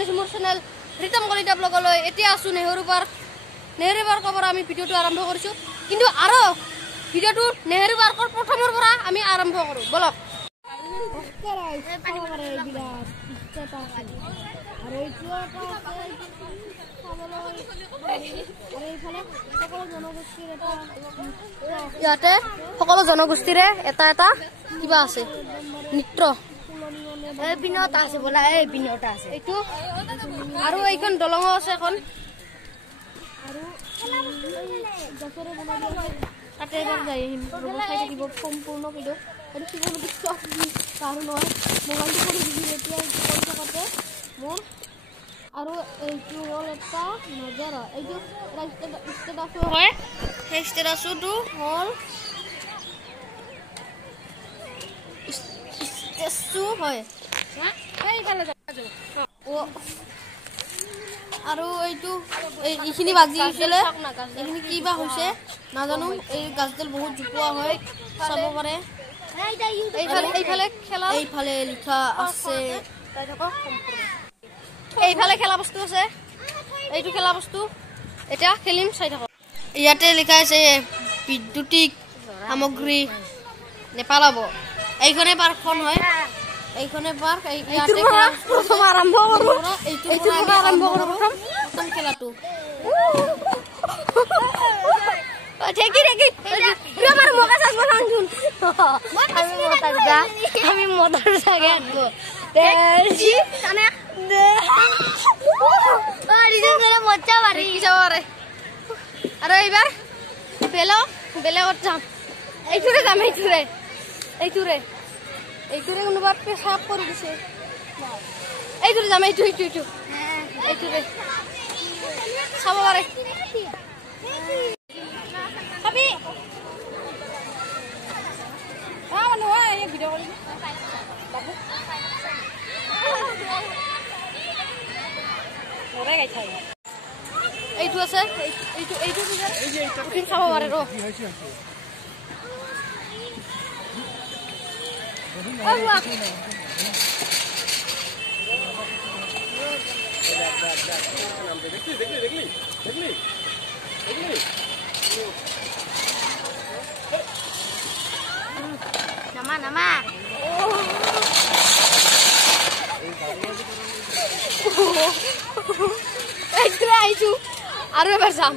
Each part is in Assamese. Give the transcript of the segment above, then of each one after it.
জানিছো মোৰ চেনেল ৰিতম কলিতা ব্লগলৈ। এতিয়া আছো নেহেৰু পাৰ্কৰ পৰা আমি ভিডিঅ'টো আৰম্ভ কৰিছো, কিন্তু আৰু ভিডিঅ'টো নেহেৰু পাৰ্কৰ প্ৰথমৰ পৰা আমি আৰম্ভ কৰো। বলক ইয়াতে সকলো জনগোষ্ঠীৰে এটা এটা কিবা আছে, নৃত্য বিনতা আছে বোলা, এই বিনতা আছে এইটো। আৰু এইখন দলং আছে এখন, আৰু তাতে এবাৰ যাই আহিম, চাই থাকিব সম্পূৰ্ণ ভিডিঅ'। আৰু শিৱনদীত কাৰো নহয়, মোবাইলটো কৰি দিবি এতিয়া কৰি থাকোঁতে মোৰ। আৰু এইটো হ'ল এটা নজাৰা, এইটো ষ্টেটাছো হয়, সেই ষ্টেটাছটো হ'ল ষ্টেচু হয়। আৰু এইটো এইখিনি বাজি গৈছিলে, এইখিনি কিবা হৈছে নাজানো। এই গাছডাল বহুত জোপোৱা হয়, চাব পাৰে। এইফালে লিখা আছে, এইফালে খেলা বস্তু আছে, এইটো খেলা বস্তু এতিয়া খেলিম, চাই থাকক। ইয়াতে লিখা আছে বিদ্যুতিক সামগ্ৰী নেপেলাব। এইখনে পাৰ্কখন হয়, এইখনে পাৰ্ক। প্ৰথম আৰম্ভ কৰো, এইটো আৰম্ভ কৰো প্ৰথম খেলাটো। আমি মটৰ চাইকেল আৰু এইবাৰ বেলেগত যাম, এইটোৰে যাম, এইটোৰে কোনোবা পেচাব কৰি দিছে, এইটোৰে যাম, এইটোৰে চাব পাৰে। এইটো আছে, এইটো চাব পাৰে ৰ। নামা আহিছো আৰু এবাৰ যাম।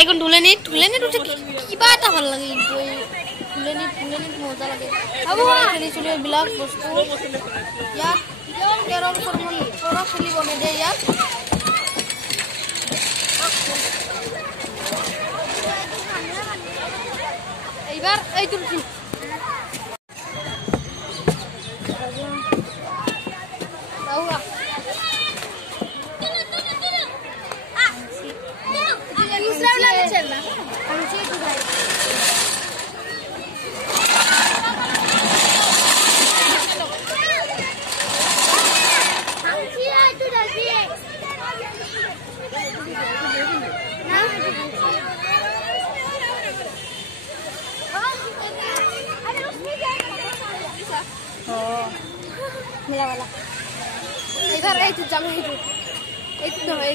এইখন ধুলেনিত কিবা এটা ভাল লাগে, কিন্তু এই ধুলেনিত মজা লাগে। খেলিছিলো এইবিলাক বস্তু ইয়াত 13 বছৰ মান পৰা খেলিব নিদিয়ে ইয়াত। এইবাৰ এইটো মিলাবালা। এইবাৰ এইটো যাম, এইটো নহয়।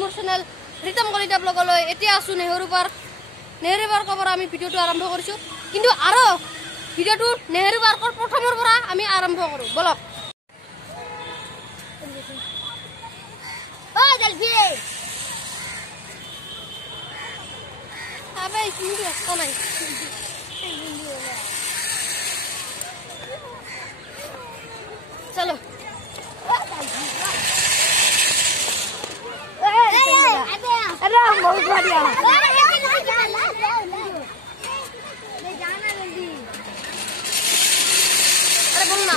মোৰ চেনেল ৰিতম কলিতা ব্লগলৈ। এতিয়া আছো নেহেৰু পাৰ্কৰ পৰা আমি ভিডিঅ'টো আৰম্ভ কৰিছো, কিন্তু আৰু ভিডিঅ'টো নেহেৰু পাৰ্কৰ প্ৰথমৰ পৰা আমি আৰম্ভ কৰো। বলক নাই চলো। बहुत बढ़िया अरे बोल ना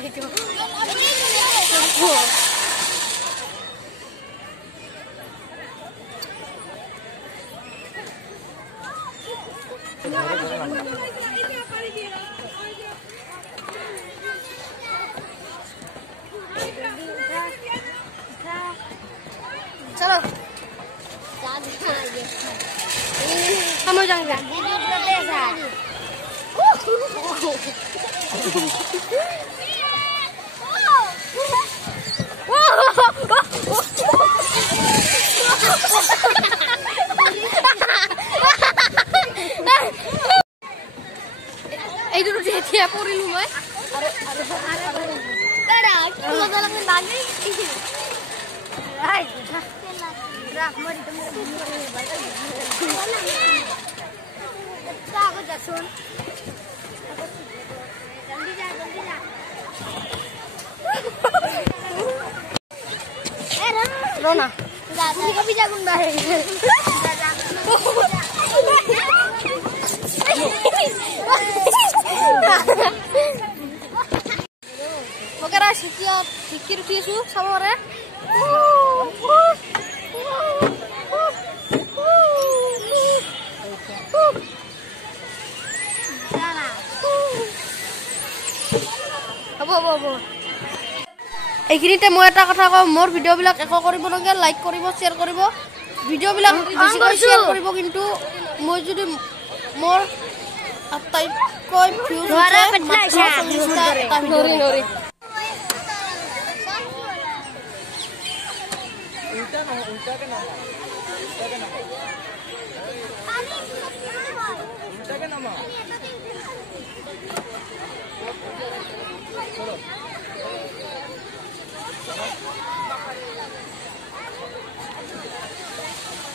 এইটো चलो हम हो जाएंगे itu dia dia puri lu mai ada kalau dalam lagi hai rak mari temu aku jasun जल्दी जा रोना मुझे कभी जागून बाहर वगैरह शिकी रुकी सु सामने এইখিনিতে মই এটা কথা কওঁ মোৰ ভিডিঅ'বিলাক একো কৰিব নালাগে লাইক কৰিব শ্বেয়াৰ কৰিব ভিডিঅ'বিলাক বেছিকৈ শ্বেয়াৰ কৰিব কিন্তু মই যদি মোৰ আটাইতকৈ views নৰি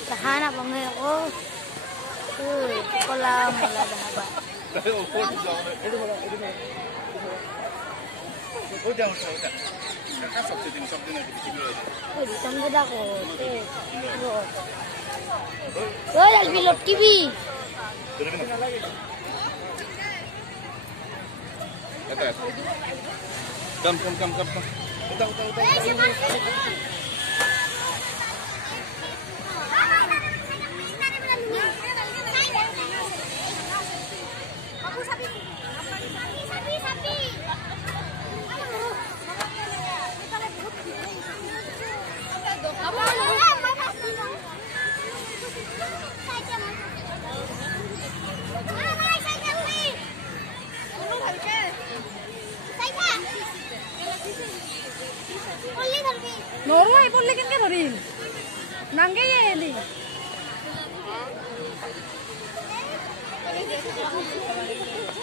tahan apa enggak oh kolam mola dahaba sampai dah ko oh yang pilot TV Come. Udah. Norway boleh kan thorin nangge ye ni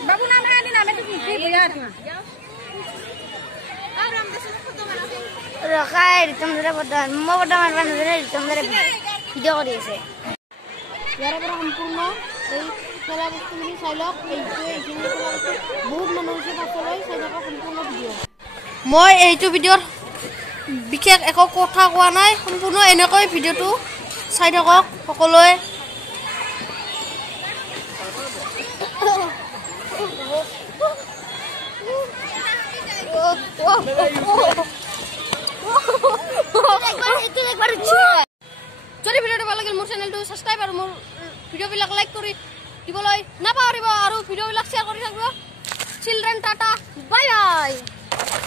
babu naam hai ni naam hai tu ki bhaiya abram desne photo banase rakhai tumre photo mo photo marban dere tumre video kori ase yara pura সম্পূর্ণ এই খেলা বস্তুগুলি চাই লওক এইখিনি খেলা বস্তু বহুত মানুহ হৈছে পাছলৈ চাই থাকক সম্পূৰ্ণ ভিডিঅ' মই এইটো ভিডিঅ'ৰ বিশেষ একো কথা কোৱা নাই সম্পূৰ্ণ এনেকৈ ভিডিঅ'টো চাই থাকক সকলোৱে যদি ভিডিঅ'টো ভাল লাগিল মোৰ চেনেলটো ছাবস্ক্ৰাইব আৰু মোৰ ভিডিঅ'বিলাক লাইক কৰি দিবলৈ নাপাহৰিব আৰু ভিডিঅ'বিলাক শ্বেয়াৰ কৰি থাকিব চিলড্ৰেন টাটা বাই বাই